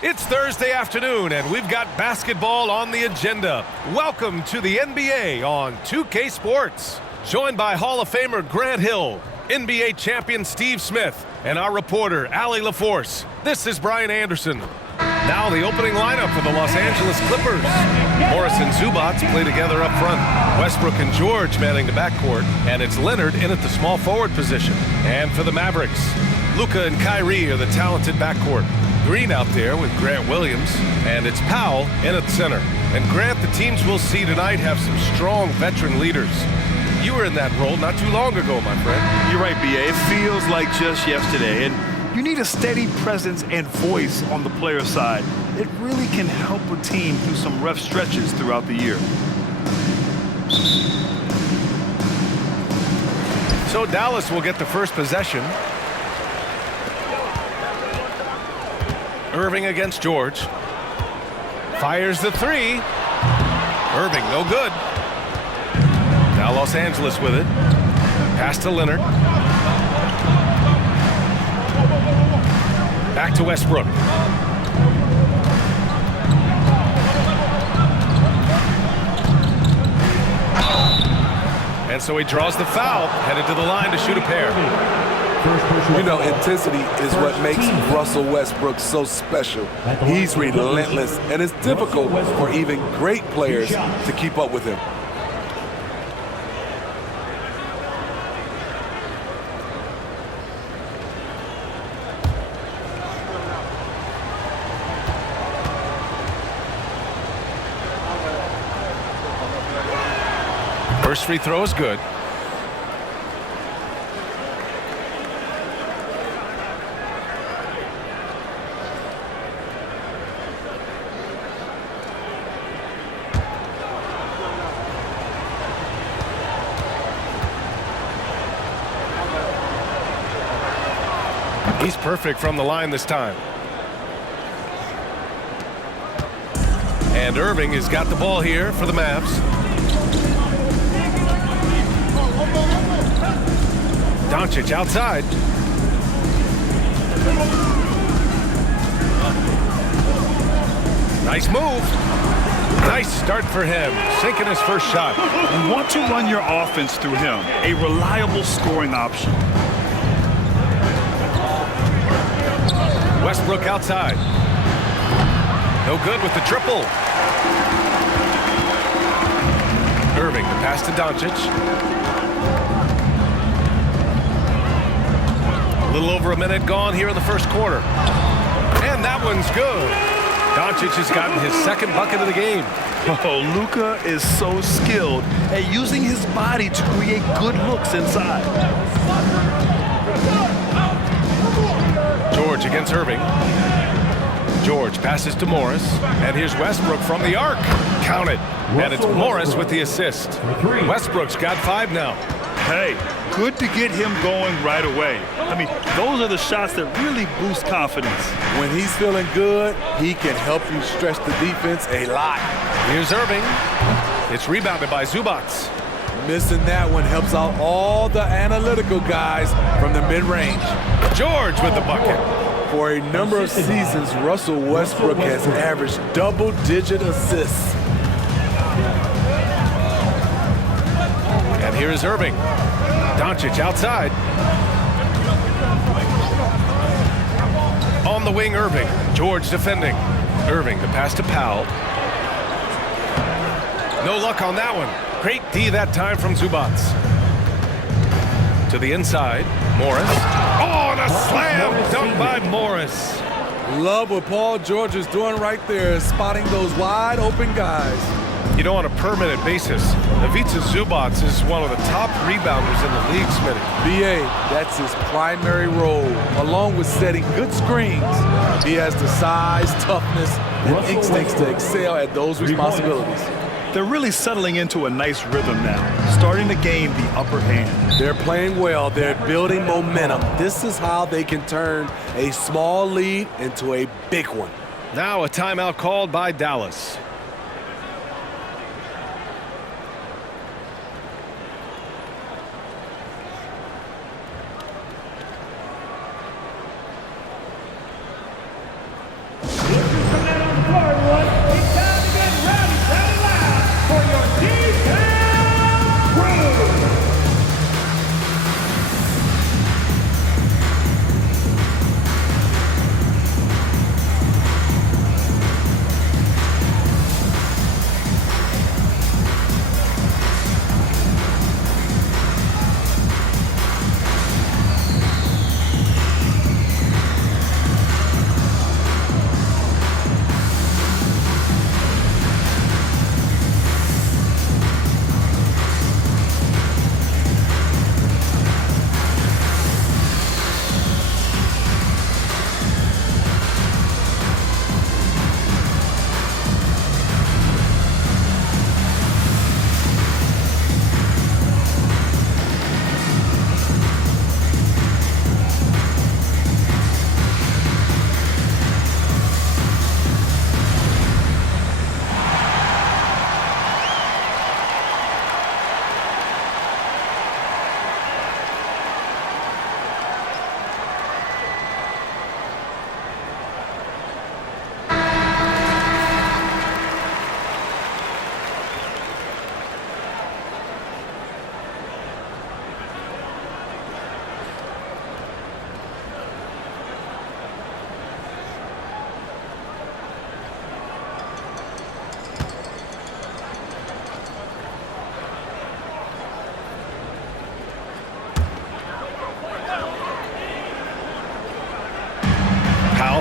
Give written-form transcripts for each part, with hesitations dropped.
It's Thursday afternoon, and we've got basketball on the agenda. Welcome to the NBA on 2K Sports. Joined by Hall of Famer Grant Hill, NBA champion Steve Smith, and our reporter, Allie LaForce. This is Brian Anderson. Now the opening lineup for the Los Angeles Clippers. Morris and Zubac play together up front. Westbrook and George manning the backcourt, and it's Leonard in at the small forward position. And for the Mavericks, Luka and Kyrie are the talented backcourt. Green out there with Grant Williams, and it's Powell in at center. And Grant, the teams we'll see tonight have some strong veteran leaders. You were in that role not too long ago, my friend. You're right, B.A. It feels like just yesterday, and you need a steady presence and voice on the player side. It really can help a team through some rough stretches throughout the year. So Dallas will get the first possession. Irving against George. Fires the three. Irving, no good. Now Los Angeles with it. Pass to Leonard. Back to Westbrook. And so he draws the foul, headed to the line to shoot a pair. You know, intensity is what makes Russell Westbrook so special. He's relentless, and it's difficult for even great players to keep up with him. First free throw is good. He's perfect from the line this time. And Irving has got the ball here for the Mavs. Doncic outside. Nice move. Nice start for him. Sinking his first shot. You want to run your offense through him, a reliable scoring option. Westbrook outside. No good with the triple. Irving, the pass to Doncic. A little over a minute gone here in the first quarter. And that one's good. Doncic has gotten his second bucket of the game. Oh, Luka is so skilled at using his body to create good looks inside. George against Irving. George passes to Morris. And here's Westbrook from the arc. Count it. And it's Morris with the assist. Westbrook's got 5 now. Hey, good to get him going right away. I mean, those are the shots that really boost confidence. When he's feeling good, he can help you stretch the defense a lot. Here's Irving. It's rebounded by Zubac. Missing that one helps out all the analytical guys from the mid-range. George with the bucket. For a number of seasons, Russell Westbrook has averaged double-digit assists. And here is Irving. Doncic outside. On the wing, Irving. George defending. Irving, the pass to Powell. No luck on that one. Great D that time from Zubac. To the inside, Morris. Oh, and a slam dunk by Morris. Love what Paul George is doing right there, spotting those wide open guys. You know, on a permanent basis, Ivica Zubac is one of the top rebounders in the league, Smitty. B.A., that's his primary role, along with setting good screens. He has the size, toughness, and instincts to excel at those responsibilities. They're really settling into a nice rhythm now, starting to gain the upper hand. They're playing well. They're building momentum. This is how they can turn a small lead into a big one. Now a timeout called by Dallas.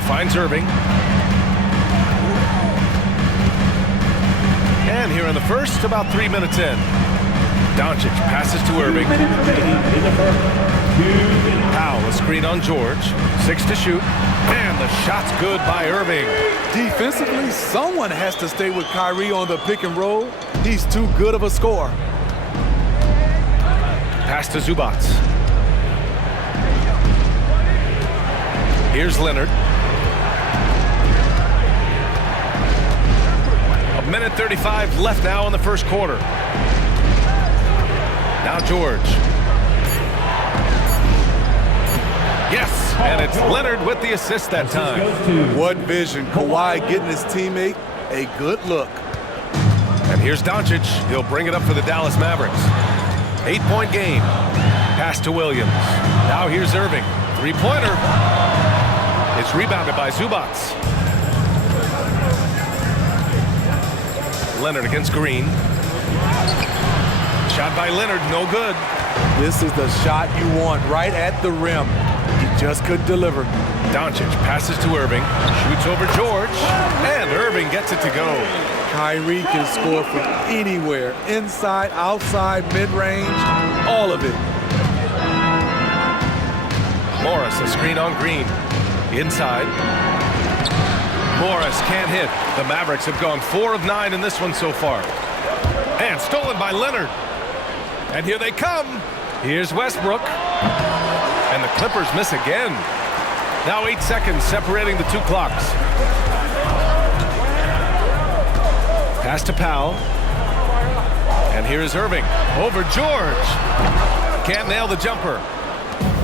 finds Irving. And here in the first, about 3 minutes in. Doncic passes to Irving. Powell, a screen on George. 6 to shoot. And the shot's good by Irving. Defensively, someone has to stay with Kyrie on the pick and roll. He's too good of a scorer. Pass to Zubac. Here's Leonard. A minute 35 left now in the first quarter. Now George. Yes, and it's Leonard with the assist that time. What vision. Kawhi getting his teammate a good look. And here's Doncic. He'll bring it up for the Dallas Mavericks. 8-point game. Pass to Williams. Now here's Irving. Three-pointer. It's rebounded by Zubac. Leonard against Green. Shot by Leonard, no good. This is the shot you want right at the rim. He just couldn't deliver. Doncic passes to Irving. Shoots over George. And Irving gets it to go. Kyrie can score from anywhere. Inside, outside, mid-range, all of it. Morris, a screen on Green. Inside. Morris can't hit. The Mavericks have gone 4 of 9 in this one so far. And stolen by Leonard. And here they come. Here's Westbrook. And the Clippers miss again. Now 8 seconds separating the two clocks. Pass to Powell. And here is Irving. Over George. Can't nail the jumper.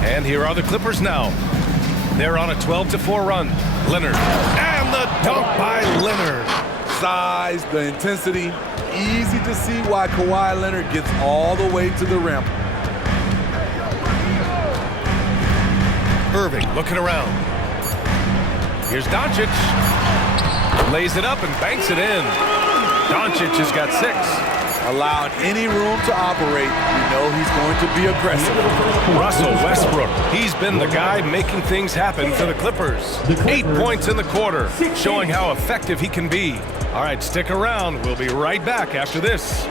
And here are the Clippers now. They're on a 12-4 run. Leonard. And the dunk by Leonard. Size, the intensity. Easy to see why Kawhi Leonard gets all the way to the rim. Irving looking around. Here's Doncic. Lays it up and banks it in. Doncic has got 6. Allowed any room to operate, you know he's going to be aggressive. Russell Westbrook, he's been the guy making things happen for the Clippers. 8 points in the quarter, showing how effective he can be. All right, stick around. We'll be right back after this.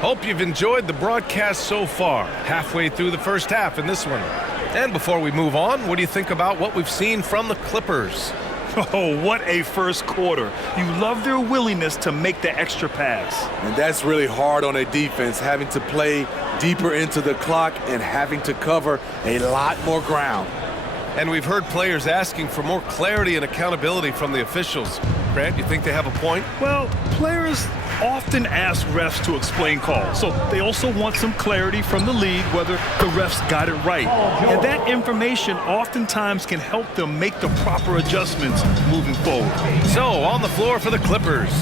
Hope you've enjoyed the broadcast so far. Halfway through the first half in this one. And before we move on, what do you think about what we've seen from the Clippers? Oh, what a first quarter. You love their willingness to make the extra pass. And that's really hard on a defense, having to play deeper into the clock and having to cover a lot more ground. And we've heard players asking for more clarity and accountability from the officials. Grant, you think they have a point? Well, players often ask refs to explain calls, so they also want some clarity from the league whether the refs got it right. And that information oftentimes can help them make the proper adjustments moving forward. So, on the floor for the Clippers,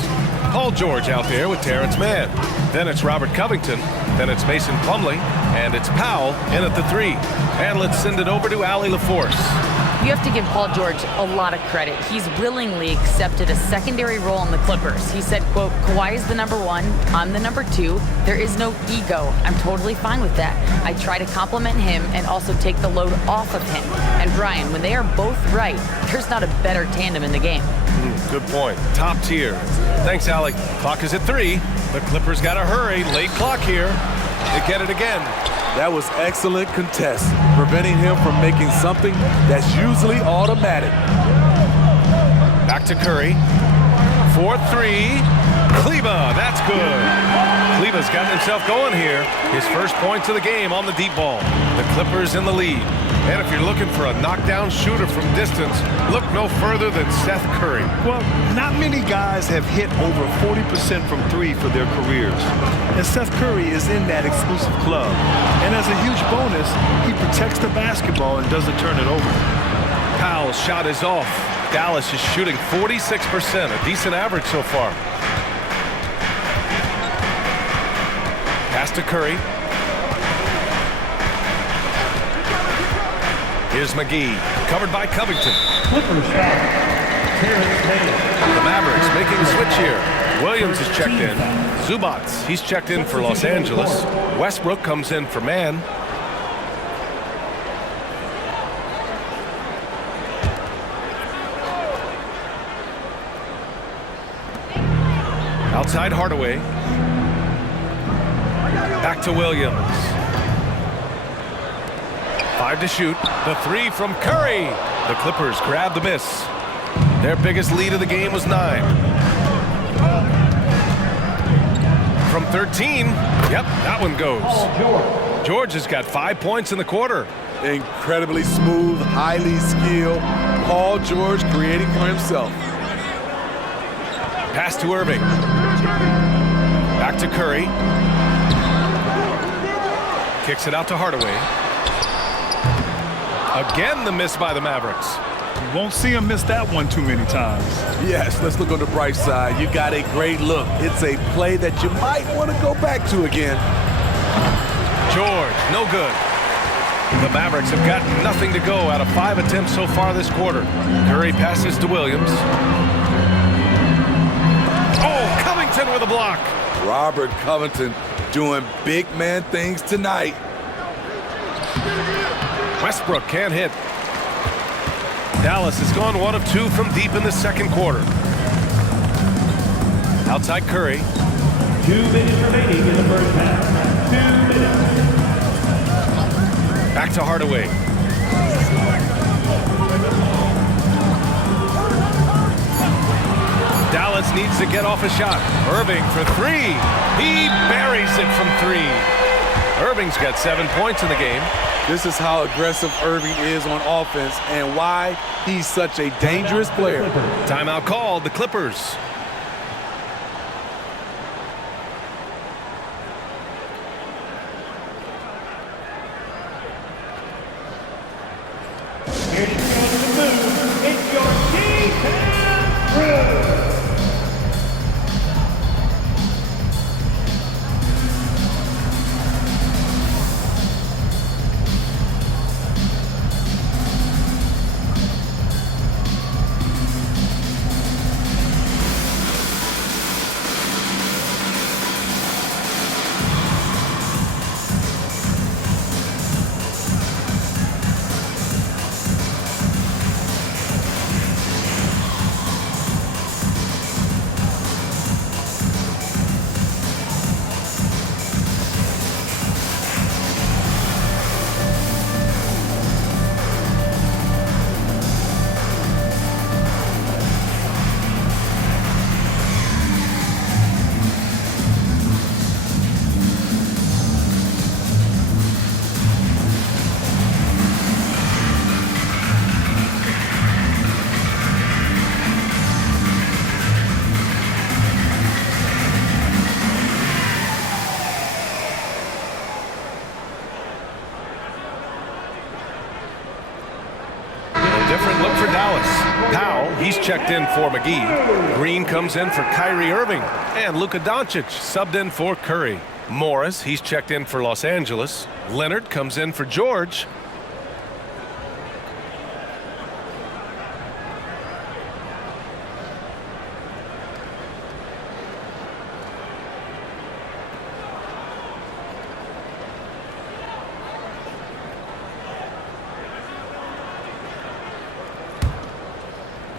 Paul George out there with Terrence Mann. Then it's Robert Covington. Then it's Mason Plumlee. And it's Powell in at the 3. And let's send it over to Allie LaForce. You have to give Paul George a lot of credit. He's willingly accepted a secondary role in the Clippers. He said, quote, Kawhi is the number 1, I'm the number 2. There is no ego. I'm totally fine with that. I try to compliment him and also take the load off of him. And Brian, when they are both right, there's not a better tandem in the game. Good point. Top tier. Thanks, Allie. Clock is at 3. The Clippers got to hurry. Late clock here. They get it again. That was excellent contest, preventing him from making something that's usually automatic. Back to Curry. 4-3. Kleba, that's good. Kleba's gotten himself going here. His first points of the game on the deep ball. The Clippers in the lead. And if you're looking for a knockdown shooter from distance, look no further than Seth Curry. Well, not many guys have hit over 40% from 3 for their careers. And Seth Curry is in that exclusive club. And as a huge bonus, he protects the basketball and doesn't turn it over. Powell's shot is off. Dallas is shooting 46%, a decent average so far. Pass to Curry. Here's McGee, covered by Covington. The Mavericks making a switch here. Williams is checked in. Zubats, he's checked in for Los Angeles. Westbrook comes in for Man. Outside Hardaway. Back to Williams. 5 to shoot. The 3 from Curry. The Clippers grab the miss. Their biggest lead of the game was 9. From 13. Yep, that one goes. George has got 5 points in the quarter. Incredibly smooth, highly skilled. Paul George creating for himself. Pass to Irving. Back to Curry. Kicks it out to Hardaway. Again, the miss by the Mavericks. You won't see him miss that one too many times. Yes, let's look on the bright side. You got a great look. It's a play that you might want to go back to again. George, no good. The Mavericks have got nothing to go out of 5 attempts so far this quarter. Curry passes to Williams. Oh, Covington with a block. Robert Covington doing big man things tonight. Westbrook can't hit. Dallas has gone 1 of 2 from deep in the second quarter. Outside Curry. 2 minutes remaining in the first half. 2 minutes. Back to Hardaway. Dallas needs to get off a shot. Irving for 3. He buries it from 3. Irving's got 7 points in the game. This is how aggressive Irving is on offense and why he's such a dangerous player. Timeout called, the Clippers. It's your defense crew. Different look for Dallas. Powell, he's checked in for McGee. Green comes in for Kyrie Irving. And Luka Doncic subbed in for Curry. Morris, he's checked in for Los Angeles. Leonard comes in for George.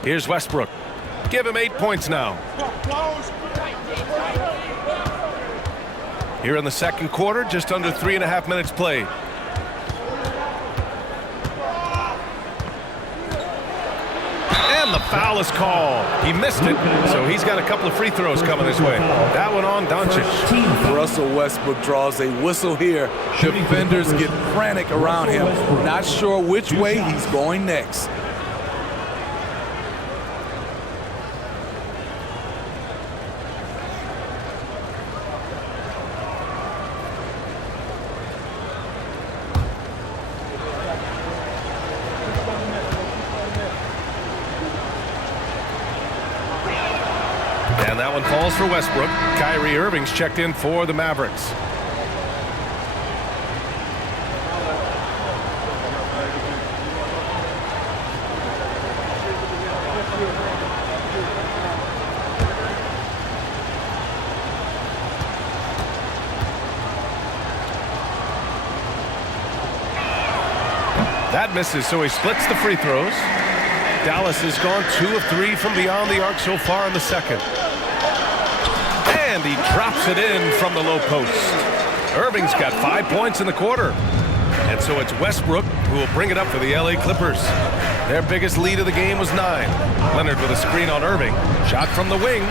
Here's Westbrook. Give him 8 points now. Here in the second quarter, just under 3.5 minutes played. And the foul is called. He missed it, so he's got a couple of free throws coming his way. That one on Doncic. Russell Westbrook draws a whistle here. Defenders get frantic around him, not sure which way he's going next. calls for Westbrook. Kyrie Irving's checked in for the Mavericks. That misses, so he splits the free throws. Dallas has gone 2 of 3 from beyond the arc so far in the second. And he drops it in from the low post. Irving's got 5 points in the quarter. And so it's Westbrook who will bring it up for the LA Clippers. Their biggest lead of the game was 9. Leonard with a screen on Irving. Shot from the wing.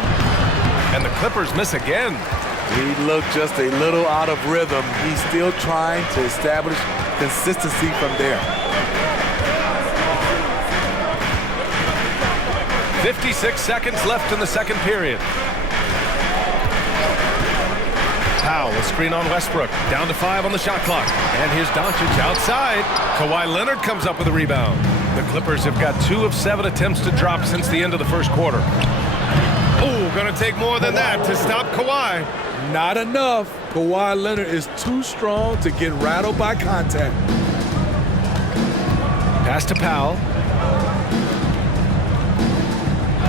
And the Clippers miss again. He looked just a little out of rhythm. He's still trying to establish consistency from there. 56 seconds left in the second period. Powell will screen on Westbrook. Down to 5 on the shot clock. And here's Doncic outside. Kawhi Leonard comes up with a rebound. The Clippers have got 2 of 7 attempts to drop since the end of the first quarter. Oh, gonna take more than that to stop Kawhi. Not enough. Kawhi Leonard is too strong to get rattled by contact. Pass to Powell.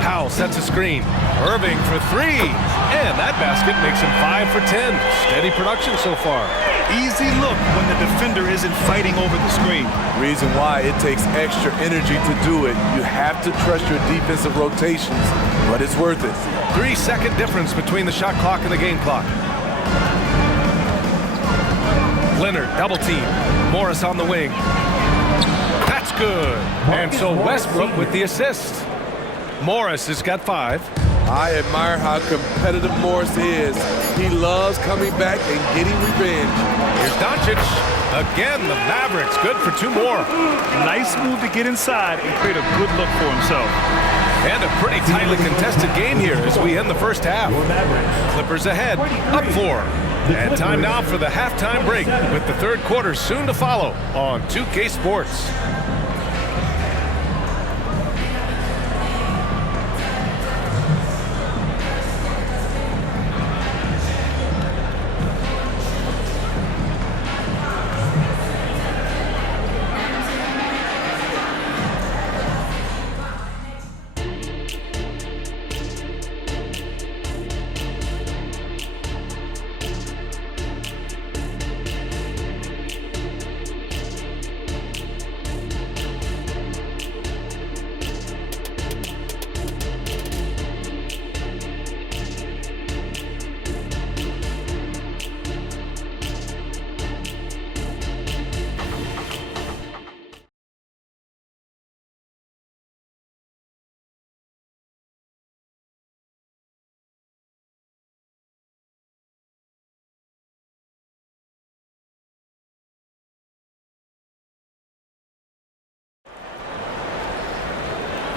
Powell sets a screen. Irving for 3. And that basket makes him 5 for 10. Steady production so far. Easy look when the defender isn't fighting over the screen. Reason why it takes extra energy to do it. You have to trust your defensive rotations, but it's worth it. 3-second difference between the shot clock and the game clock. Leonard double team. Morris on the wing. That's good. And so Westbrook with the assist. Morris has got 5. I admire how competitive Morris is. He loves coming back and getting revenge. Here's Doncic. Again, the Mavericks good for 2 more. Nice move to get inside and create a good look for himself. And a pretty tightly contested game here as we end the first half. Clippers ahead, up 4. And time now for the halftime break with the third quarter soon to follow on 2K Sports.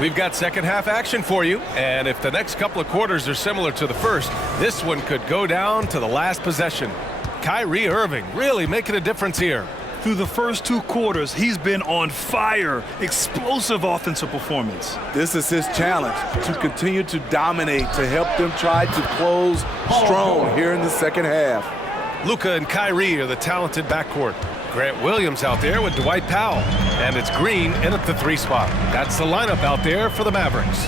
We've got second half action for you, and if the next couple of quarters are similar to the first, this one could go down to the last possession. Kyrie Irving really making a difference here. Through the first 2 quarters, he's been on fire. Explosive offensive performance. This is his challenge, to continue to dominate, to help them try to close strong here in the second half. Luka and Kyrie are the talented backcourt. Grant Williams out there with Dwight Powell. And it's Green in at the 3 spot. That's the lineup out there for the Mavericks.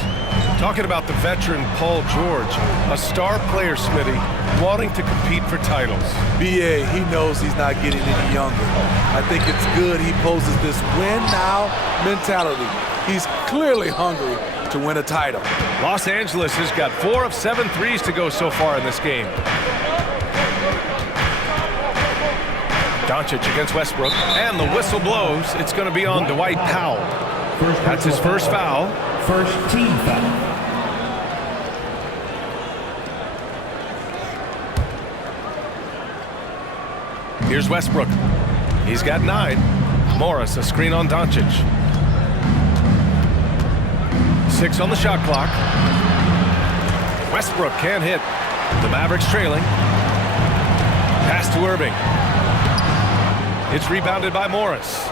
Talking about the veteran Paul George, a star player, Smitty, wanting to compete for titles. B.A., he knows he's not getting any younger. I think it's good he poses this win-now mentality. He's clearly hungry to win a title. Los Angeles has got 4 of 7 threes to go so far in this game. Doncic against Westbrook, and the whistle blows. It's going to be on Dwight Powell. That's his first foul. First team foul. Here's Westbrook. He's got 9. Morris, a screen on Doncic. 6 on the shot clock. Westbrook can't hit. The Mavericks trailing. Pass to Irving. It's rebounded by Morris.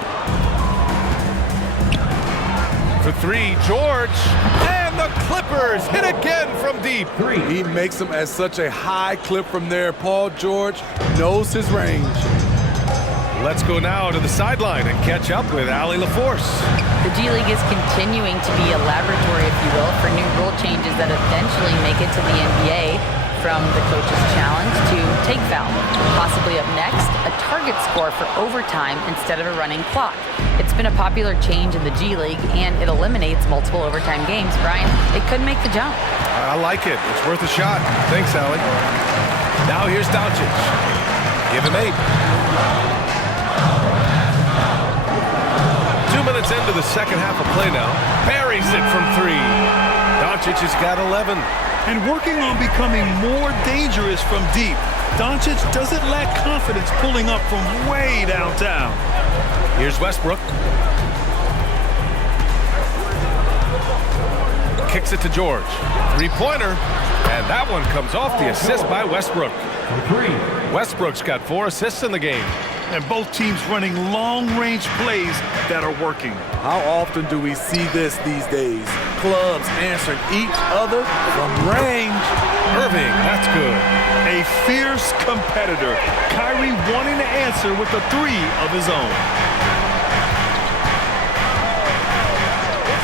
For 3, George. And the The Clippers hit again from deep. He makes them at such a high clip from there. Paul George knows his range. Let's go now to the sideline and catch up with Allie LaForce. The G League is continuing to be a laboratory, if you will, for new rule changes that eventually make it to the NBA, from the coach's challenge to take foul. Possibly up next, a target score for overtime instead of a running clock. It's been a popular change in the G League, and it eliminates multiple overtime games. Brian, it could make the jump. I like it. It's worth a shot. Thanks, Allie. Now here's Doncic. Give him 8. 2 minutes into the second half of play now. Buries it from 3. Doncic has got 11. And working on becoming more dangerous from deep. Doncic doesn't lack confidence pulling up from way downtown. Here's Westbrook. Kicks it to George. 3-pointer. And that one comes off the assist by Westbrook. Westbrook's got 4 assists in the game. And both teams running long-range plays that are working. How often do we see this these days? Clubs answering each other from range. Irving, that's good. A fierce competitor. Kyrie wanting to answer with a 3 of his own.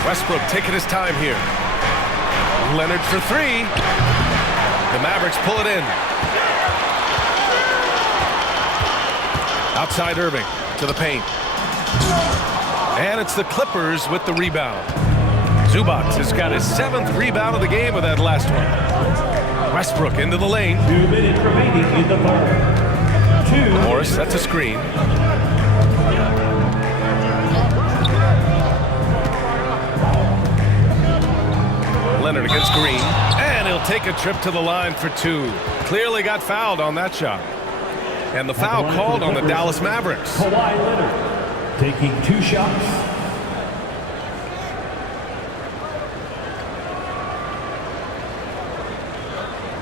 Westbrook taking his time here. Leonard for 3. The Mavericks pull it in. Outside Irving to the paint. And it's the Clippers with the rebound. Zubac has got his 7th rebound of the game with that last one. Westbrook into the lane. 2 minutes remaining in the third. Morris sets a screen. Leonard against Green. And he'll take a trip to the line for 2. Clearly got fouled on that shot. And the foul called on the Dallas Mavericks. Kawhi Leonard taking 2 shots.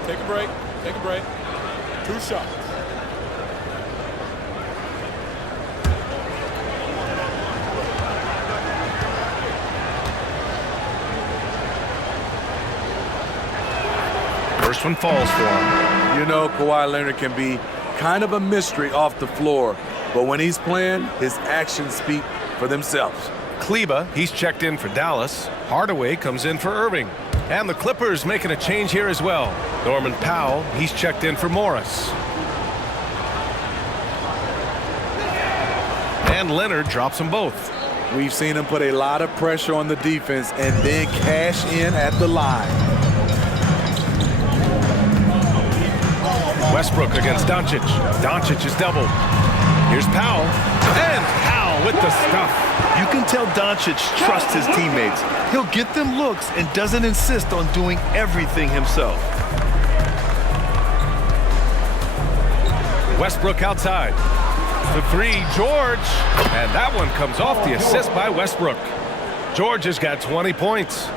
Take a break. Take a break. 2 shots. First one falls for him. You know, Kawhi Leonard can be kind of a mystery off the floor, but when he's playing, his actions speak for themselves. Kleba, he's checked in for Dallas. Hardaway comes in for Irving. And the Clippers making a change here as well. Norman Powell, he's checked in for Morris. And Leonard drops them both. We've seen him put a lot of pressure on the defense and then cash in at the line. Westbrook against Doncic. Doncic is doubled. Here's Powell. And Powell with the stuff. You can tell Doncic trusts his teammates. He'll get them looks and doesn't insist on doing everything himself. Westbrook outside. The 3, George. And that one comes off the assist by Westbrook. George has got 20 points.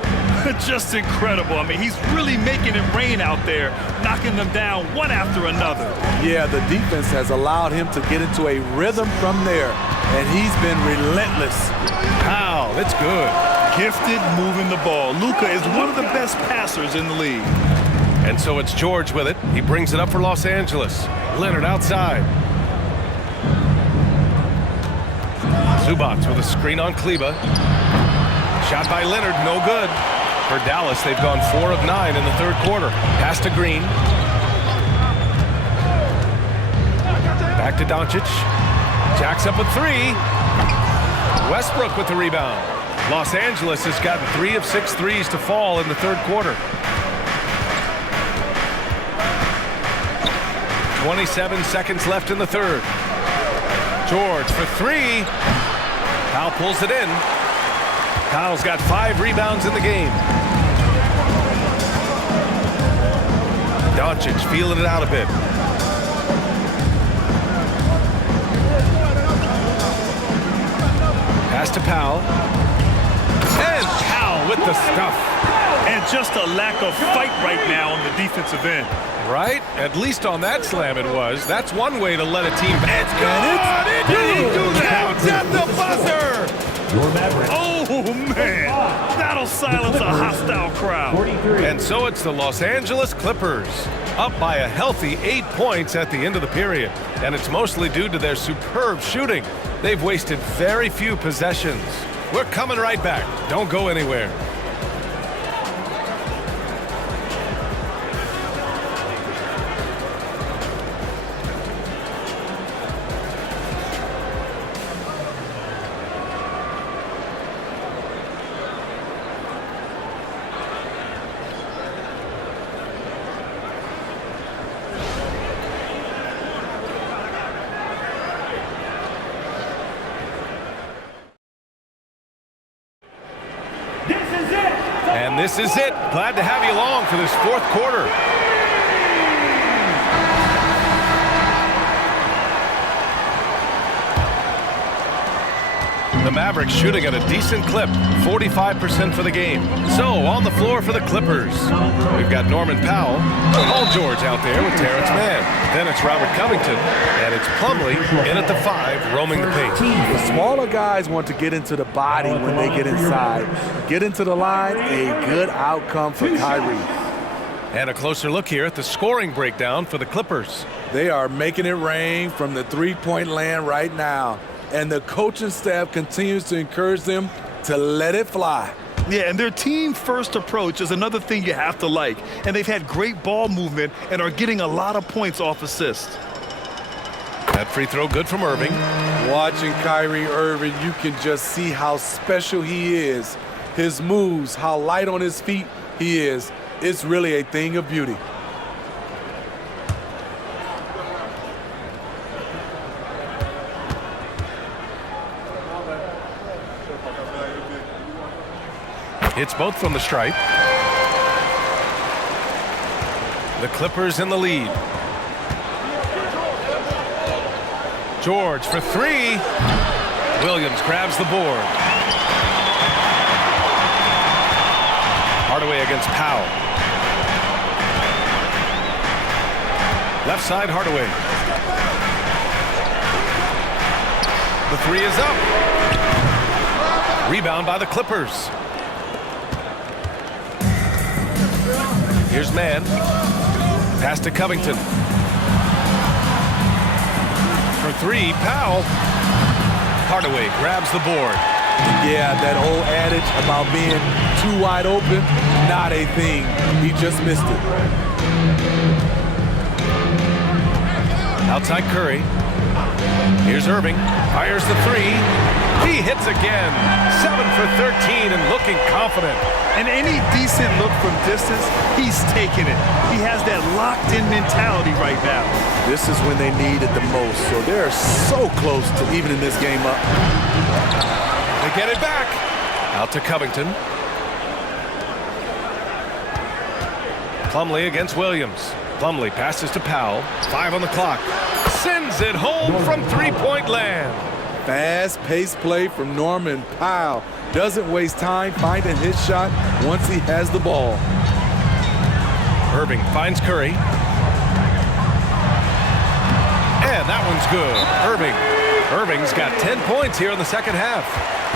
Just incredible. I mean, he's really making it rain out there, knocking them down one after another. Yeah, the defense has allowed him to get into a rhythm from there, and he's been relentless. Wow, that's good. Gifted moving the ball. Luka is one of the best passers in the league. And so it's George with it. He brings it up for Los Angeles. Leonard outside. Zubac with a screen on Kleba. Shot by Leonard, no good. For Dallas, they've gone 4 of 9 in the third quarter. Pass to Green. Back to Doncic. Jacks up a 3. Westbrook with the rebound. Los Angeles has gotten 3 of 6 threes to fall in the third quarter. 27 seconds left in the third. George for 3. Powell pulls it in. Powell's got 5 rebounds in the game. Doncic feeling it out a bit. Pass to Powell. And Powell with the stuff. And just a lack of fight right now on the defensive end. Right? At least on that slam it was. That's one way to let a team... It's good! It counts at the buzzer! Your Mavericks. Oh, man. That'll silence a hostile crowd. And so it's the Los Angeles Clippers, up by a healthy 8 points at the end of the period. And it's mostly due to their superb shooting. They've wasted very few possessions. We're coming right back. Don't go anywhere. And this is it. Glad to have you along for this fourth quarter. The Mavericks shooting at a decent clip, 45% for the game. So on the floor for the Clippers, we've got Norman Powell, Paul George out there with Terrence Mann. Then it's Robert Covington, and it's Plumlee in at the 5, roaming the paint. The smaller guys want to get into the body when they get inside. Get into the line, a good outcome for Kyrie. And a closer look here at the scoring breakdown for the Clippers. They are making it rain from the three-point land right now. And the coaching staff continues to encourage them to let it fly. Yeah, and their team-first approach is another thing you have to like. And they've had great ball movement and are getting a lot of points off assists. That free throw good from Irving. Watching Kyrie Irving, you can just see how special he is. His moves, how light on his feet he is. It's really a thing of beauty. It's both from the stripe. The Clippers in the lead. George for 3. Williams grabs the board. Hardaway against Powell. Left side, Hardaway. The 3 is up. Rebound by the Clippers. Here's Mann. Pass to Covington. For 3, Powell. Hardaway grabs the board. Yeah, that old adage about being too wide open, not a thing. He just missed it. Outside Curry. Here's Irving. Fires the 3. He hits again. 7 for 13 and looking confident. And any decent look from distance, he's taking it. He has that locked-in mentality right now. This is when they need it the most, so they're so close to evening this game up. They get it back. Out to Covington. Plumlee against Williams. Plumlee passes to Powell. 5 on the clock. Sends it home from three-point land. Fast-paced play from Norman Powell. Doesn't waste time finding his shot once he has the ball. Irving finds Curry. And that one's good. Irving's got 10 points here in the second half.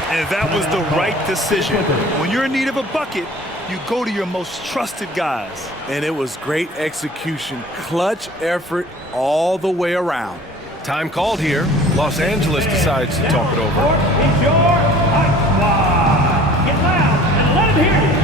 And that was the right decision. When you're in need of a bucket, you go to your most trusted guys. And it was great execution. Clutch effort all the way around. Time called here. Los Angeles decides to talk it over. It's your Ice Squad. Get loud and let them hear you.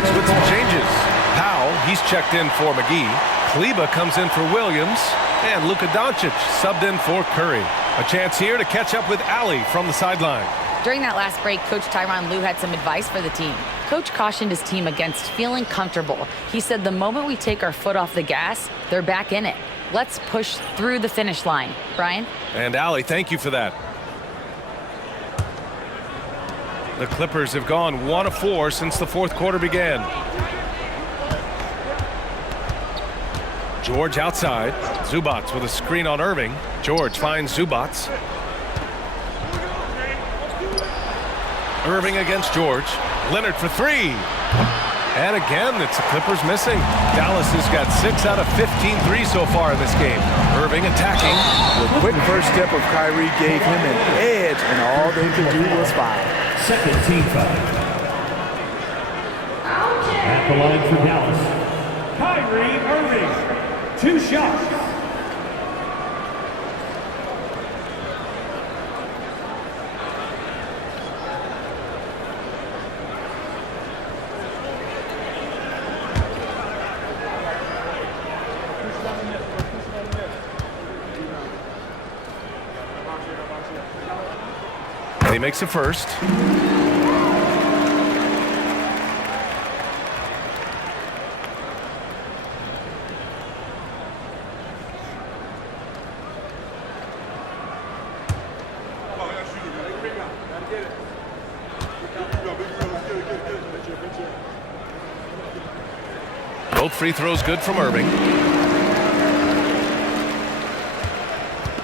Mavericks with some changes. Powell, he's checked in for McGee. Kleba comes in for Williams. And Luka Doncic subbed in for Curry. A chance here to catch up with Allie from the sideline. During that last break, Coach Tyronn Lue had some advice for the team. Coach cautioned his team against feeling comfortable. He said the moment we take our foot off the gas, they're back in it. Let's push through the finish line. Brian? And Allie, thank you for that. The Clippers have gone 1 of 4 since the fourth quarter began. George outside. Zubats with a screen on Irving. George finds Zubats. Irving against George. Leonard for 3. And again, it's the Clippers missing. Dallas has got 6 out of 15 threes so far in this game. Irving attacking. The quick first step of Kyrie gave him an edge, and all they could do was foul. Second team foul. At the line for Dallas, Kyrie Irving. 2 shots. He makes it first. Both free throws good from Irving.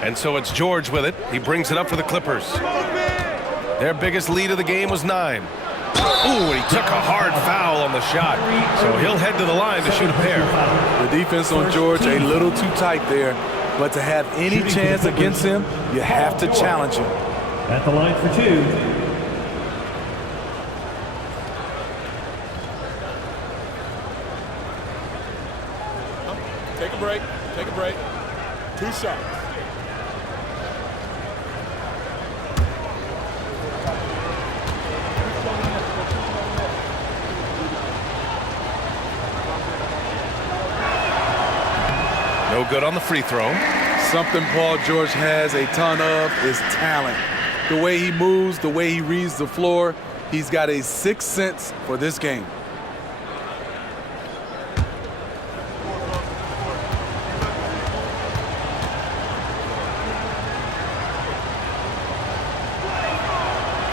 And so it's George with it. He brings it up for the Clippers. Their biggest lead of the game was 9. Ooh, and he took a hard foul on the shot. So he'll head to the line to shoot a pair. The defense on George a little too tight there. But to have any chance against him, you have to challenge him. At the line for 2. Take a break. Take a break. 2 shots. No good on the free throw. Something Paul George has a ton of is talent. The way he moves, the way he reads the floor, he's got a sixth sense for this game.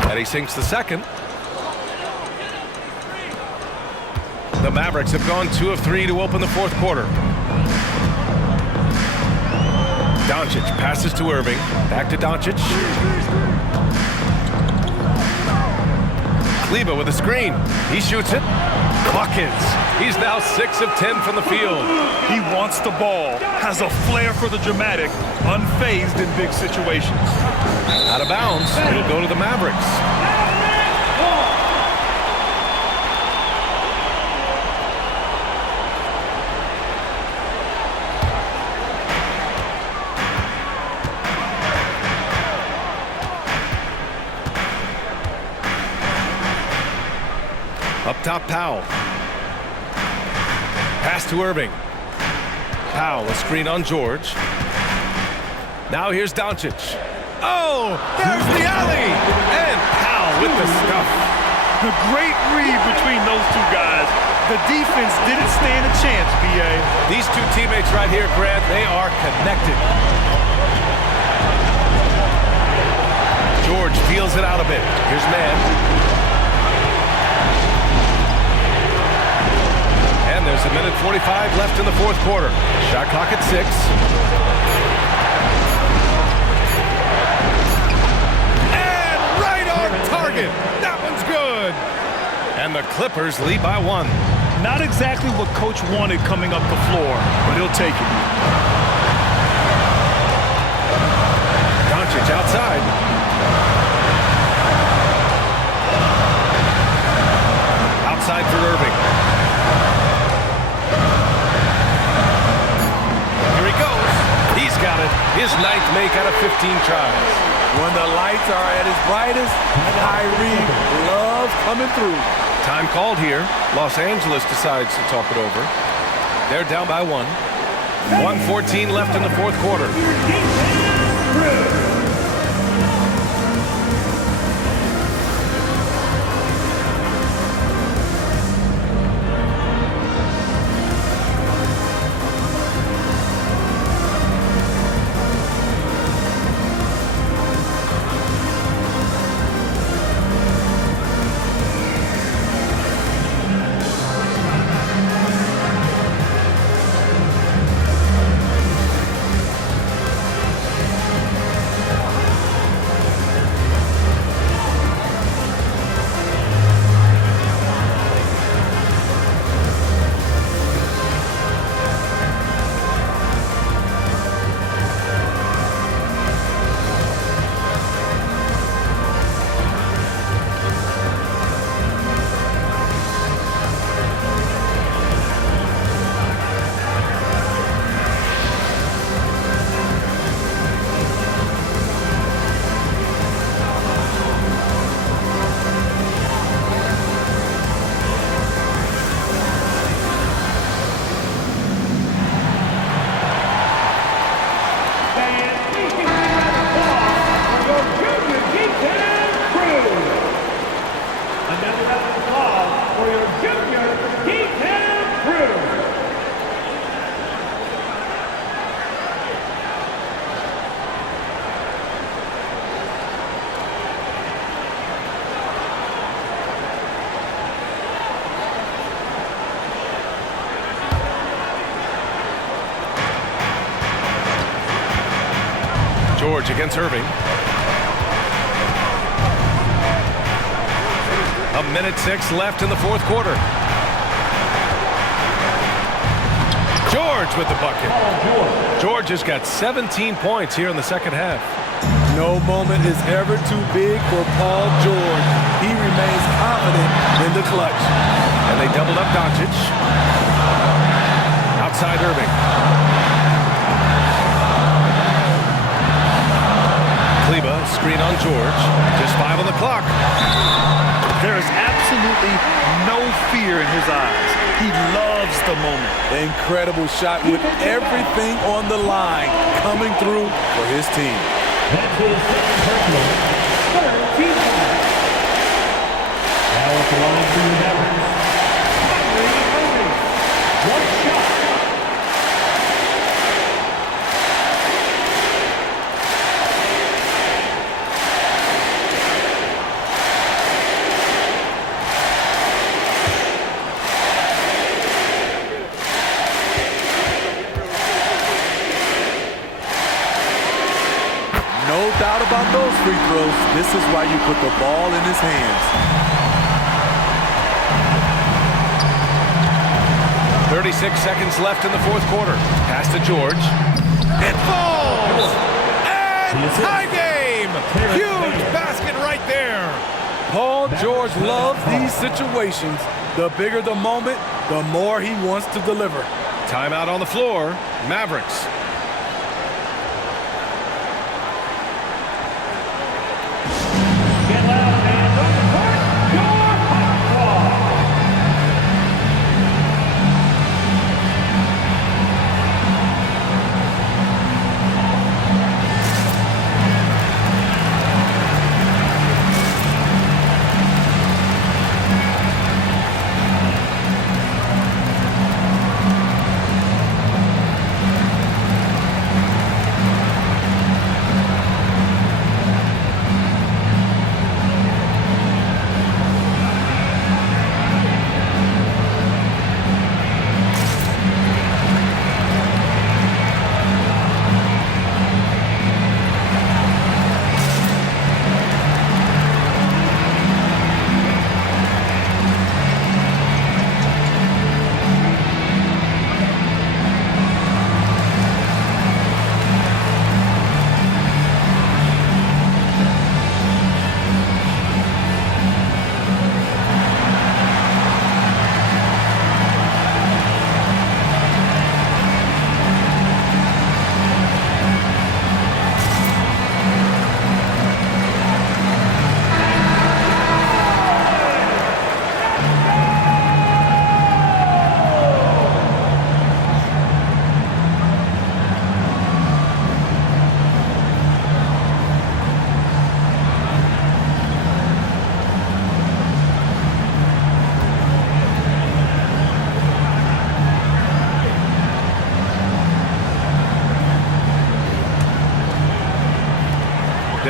And he sinks the second. The Mavericks have gone 2 of 3 to open the fourth quarter. Doncic passes to Irving. Back to Doncic. Kleba with a screen. He shoots it. Buckets. He's now 6 of 10 from the field. He wants the ball, has a flair for the dramatic, unfazed in big situations. Out of bounds. It'll go to the Mavericks. Up top, Powell. Pass to Irving. Powell, a screen on George. Now here's Doncic. Oh, there's the alley! And Powell with the stuff. The great read between those two guys. The defense didn't stand a chance, B.A. These two teammates right here, Grant, they are connected. George feels it out a bit. Here's Mann. And there's a minute 45 left in the fourth quarter. Shot clock at 6. And right on target. That one's good. And the Clippers lead by 1. Not exactly what Coach wanted coming up the floor, but he'll take it. Doncic outside. Outside for Irving. He's got it. His 9th make out of 15 tries. When the lights are at its brightest, Kyrie loves coming through. Time called here. Los Angeles decides to talk it over. They're down by 1. 1:14 left in the fourth quarter. George against Irving. 1:06 left in the fourth quarter. George with the bucket. George has got 17 points here in the second half. No moment is ever too big for Paul George. He remains confident in the clutch. And they doubled up Doncic. Outside Irving. Kleba, screen on George. Just 5 on the clock. There is absolutely no fear in his eyes. He loves the moment. Incredible shot with everything on the line coming through for his team. That's his second personal, third team foul. Now at the line for the Mavericks, one shot. No doubt about those free throws. This is why you put the ball in his hands. 36 seconds left in the fourth quarter. Pass to George. It falls! And tie game! Huge basket right there. Paul George loves these situations. The bigger the moment, the more he wants to deliver. Timeout on the floor. Mavericks. Get loud, fans on the court. Your hot ball.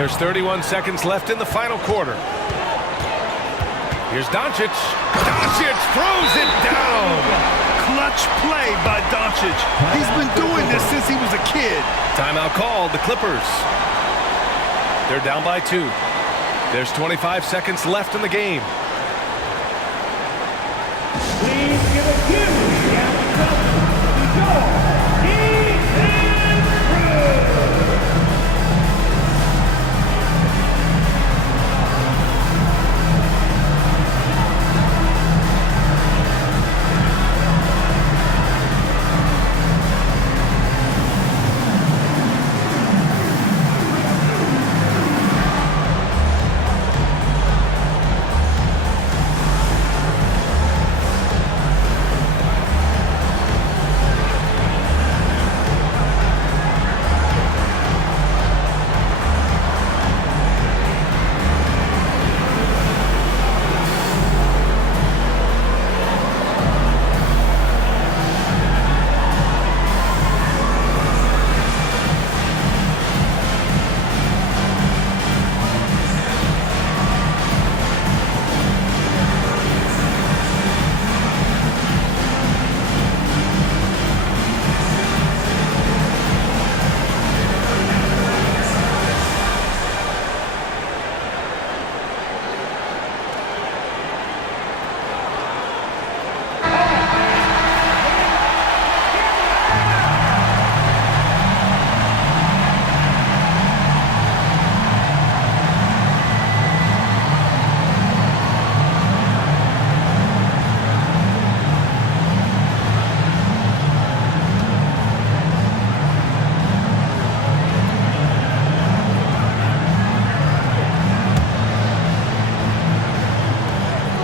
There's 31 seconds left in the final quarter. Here's Doncic. Doncic throws it down. Clutch play by Doncic. He's been doing this since he was a kid. Timeout called, the Clippers. They're down by 2. There's 25 seconds left in the game. Please give a cue to the Athletic George. He's in through.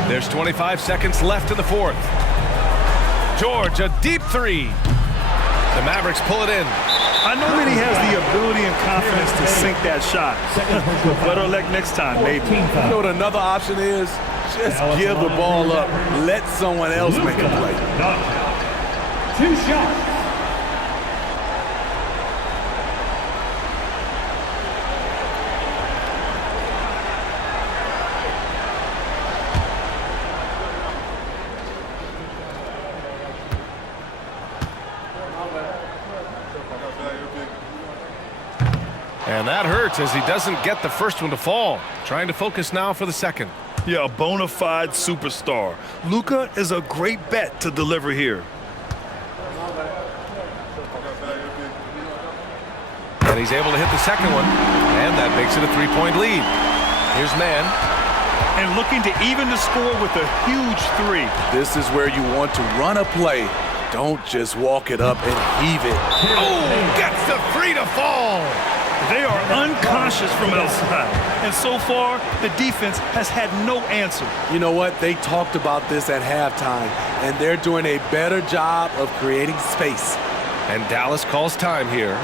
There's 25 seconds left in the fourth. George, a deep 3. The Mavericks pull it in. I know that he has the ability and confidence to sink that shot. Better luck next time, maybe. You know what another option is? Just give the ball up. Let someone else make a play. 2 shots. And that hurts as he doesn't get the first one to fall. Trying to focus now for the second. Yeah, a bona fide superstar. Luka is a great bet to deliver here. And he's able to hit the second one. And that makes it a 3-point lead. Here's Man. And looking to even the score with a huge 3. This is where you want to run a play. Don't just walk it up and heave it. Oh, gets the 3 to fall. They are unconscious from outside. And so far, the defense has had no answer. You know what? They talked about this at halftime, and they're doing a better job of creating space. And Dallas calls time here.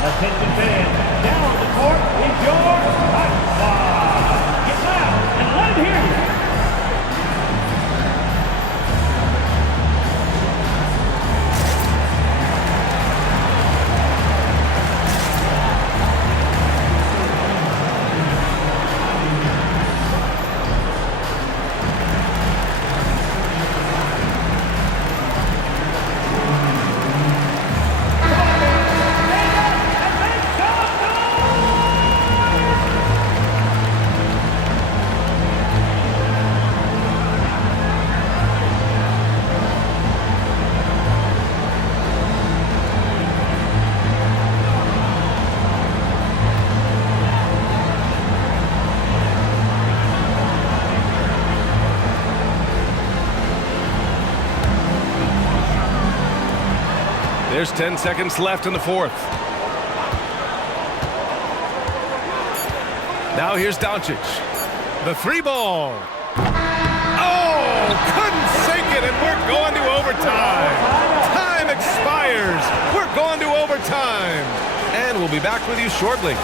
Attention fans, down the court is your hot. Get loud and let him hear you. There's 10 seconds left in the fourth. Now here's Doncic. The 3 ball. Oh, couldn't sink it, and we're going to overtime. Time expires. We're going to overtime. And we'll be back with you shortly.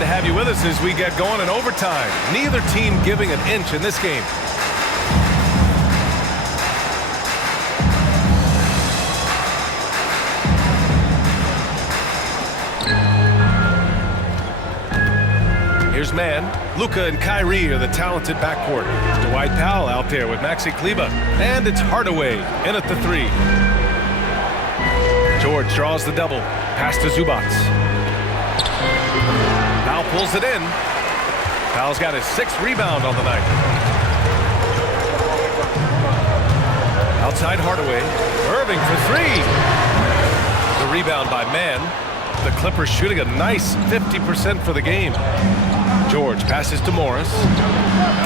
to have you with us as we get going in overtime. Neither team giving an inch in this game. Here's man. Luka and Kyrie are the talented backcourt. Dwight Powell out there with Maxi Kleber. And it's Hardaway in at the 3. George draws the double. Pass to Zubac. Powell pulls it in. Powell's got his 6th rebound on the night. Outside Hardaway. Irving for 3. The rebound by Mann. The Clippers shooting a nice 50% for the game. George passes to Morris.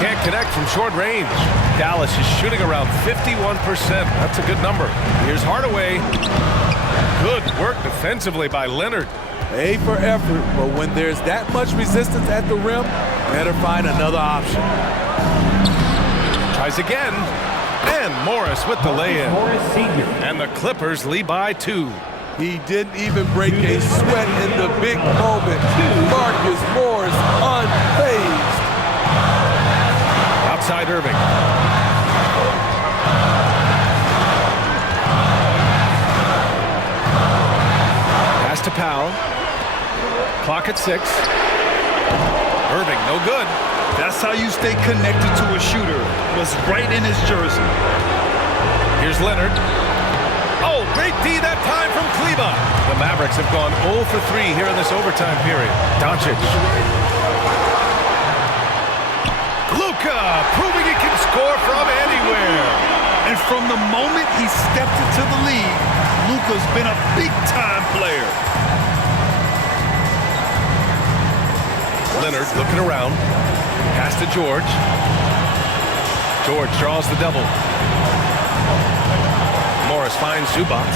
Can't connect from short range. Dallas is shooting around 51%. That's a good number. Here's Hardaway. Good work defensively by Leonard. A for effort, but when there's that much resistance at the rim, better find another option. Tries again. And Morris with the lay-in. And the Clippers lead by 2. He didn't even break a sweat in the big moment. Marcus Morris unfazed. Outside Irving. Pass to Powell. Clock at 6. Irving, no good. That's how you stay connected to a shooter. Was right in his jersey. Here's Leonard. Oh, great D that time from Kleber. The Mavericks have gone 0 for 3 here in this overtime period. Doncic. Luka proving he can score from anywhere. And from the moment he stepped into the league, Luka's been a big-time player. Leonard looking around. Pass to George. George draws the double. Morris finds Zubac.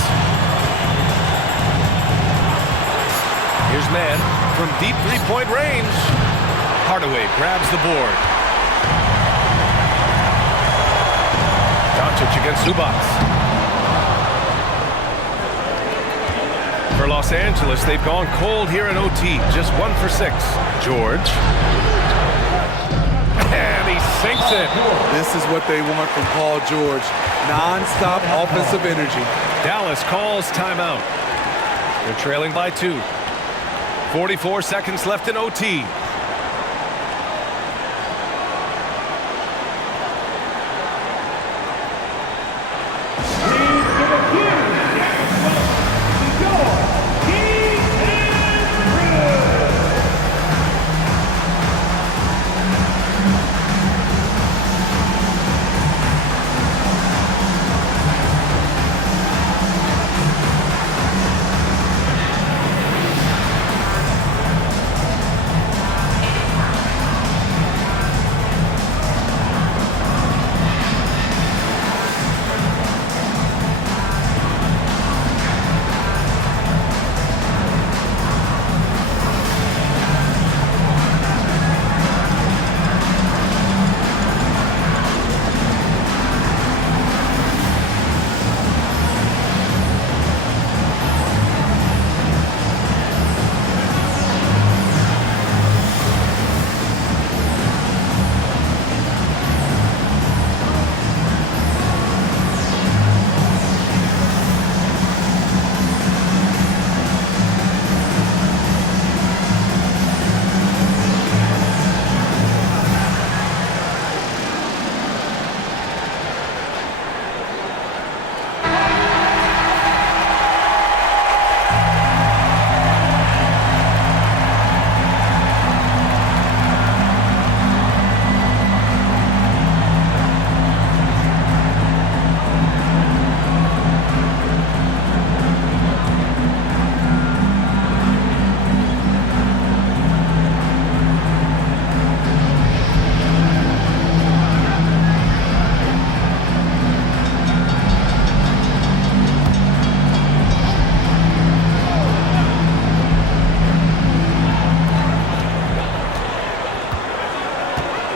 Here's Mann from deep three-point range. Hardaway grabs the board. Doncic against Zubac. For Los Angeles, they've gone cold here in OT. Just 1 for 6. George. And he sinks it. This is what they want from Paul George. Non-stop offensive energy. Dallas calls timeout. They're trailing by 2. 44 seconds left in OT.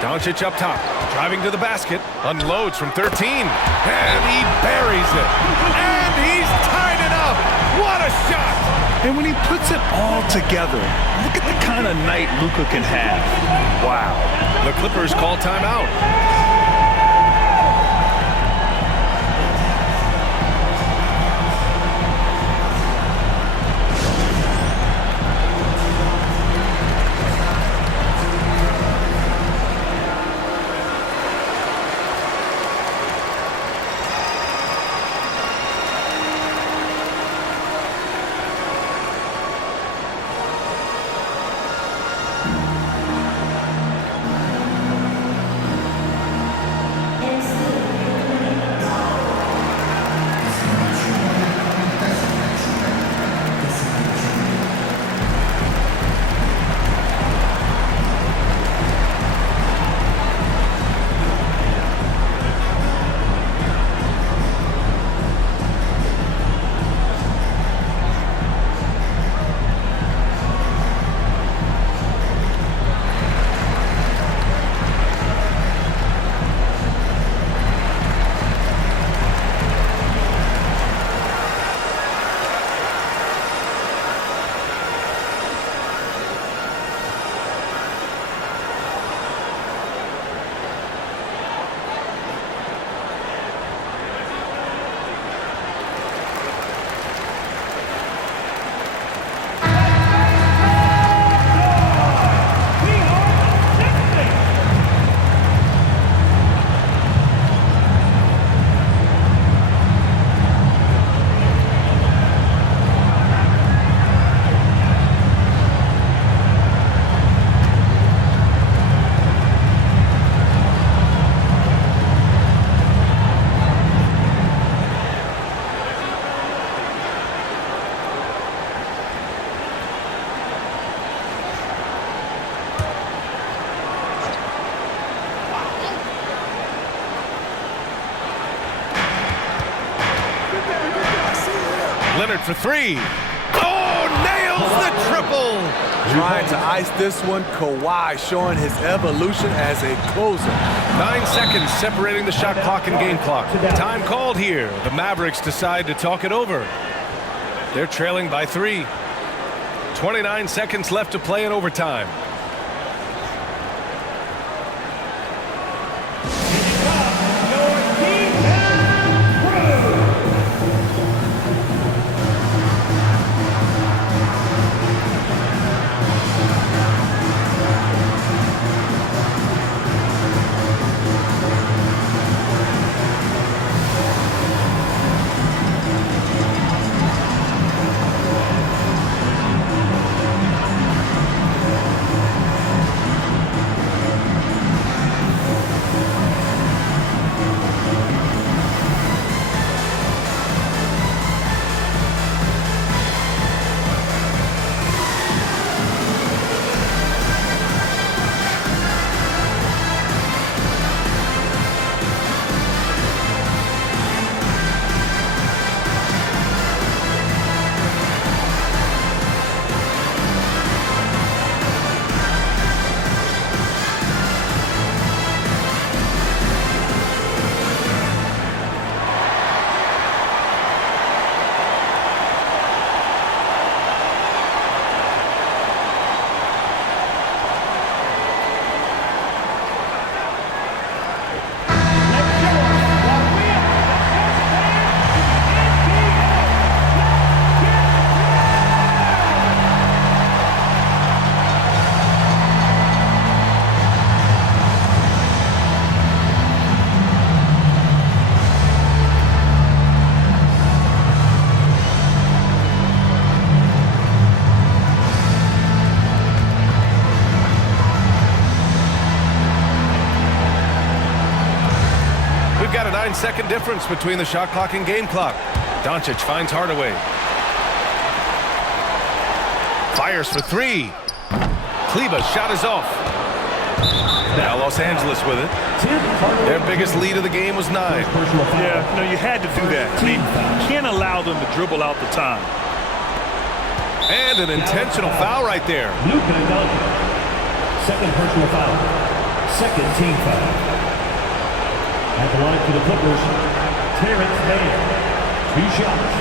Doncic up top, driving to the basket, unloads from 13, and he buries it. And he's tied it up. What a shot! And when he puts it all together, look at the kind of night Luka can have. Wow. The Clippers call timeout. Leonard for three. Oh, nails the triple. Trying to ice this one, Kawhi showing his evolution as a closer. 9 seconds separating the shot clock and game clock. Time called here. The Mavericks decide to talk it over. They're trailing by 3. 29 seconds left to play in overtime. Got a 9-second difference between the shot clock and game clock. Doncic finds Hardaway. Fires for three. Kleba's shot is off. Now Los Angeles with it. Their biggest lead of the game was 9. Yeah, no, you had to do that. I mean, you can't allow them to dribble out the time. And an intentional foul right there. Luka Doncic. Second personal foul. Second team foul. At the line for the Clippers, Terrence Mann. 2 shots.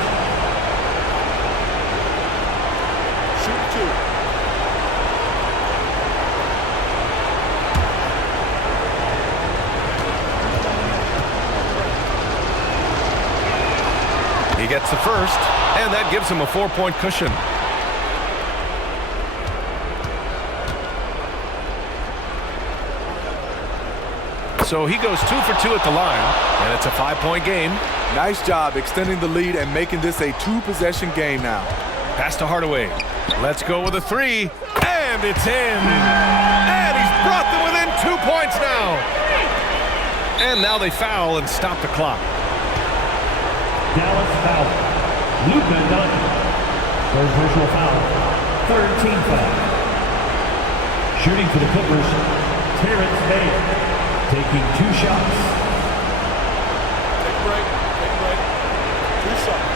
gets the first, and that gives him a 4-point cushion. So he goes 2 for 2 at the line, and it's a 5-point game. Nice job extending the lead and making this a 2-possession game now. Pass to Hardaway. Let's go with a 3, and it's in. And he's brought them within 2 points now. And now they foul and stop the clock. Dallas foul. Luka Doncic. Third personal foul. Third team foul. Shooting for the Clippers, Terrence Mann. Taking 2 shots. Take a break. Take a break. 2 shots.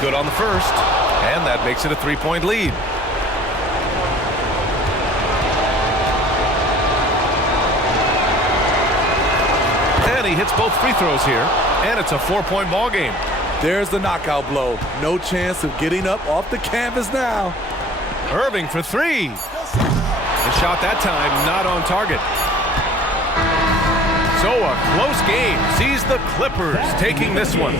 Good on the first, and that makes it a 3-point lead. And he hits both free throws here, and it's a 4-point ball game. There's the knockout blow. No chance of getting up off the canvas now. Irving for 3. The shot that time not on target. So a close game sees the Clippers taking this one.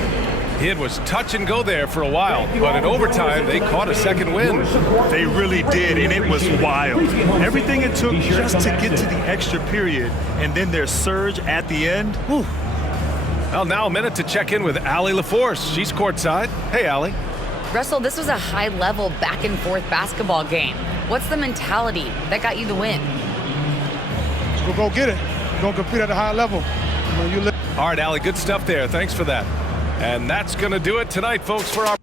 It was touch and go there for a while, but in overtime, they caught a second win. They really did, and it was wild. Everything it took just to get to the extra period, and then their surge at the end. Whew. Well, now a minute to check in with Allie LaForce. She's courtside. Hey, Allie. Russell, this was a high-level back-and-forth basketball game. What's the mentality that got you the win? We'll go get it. We're going to compete at a high level. All right, Allie, good stuff there. Thanks for that. And that's going to do it tonight, folks, for our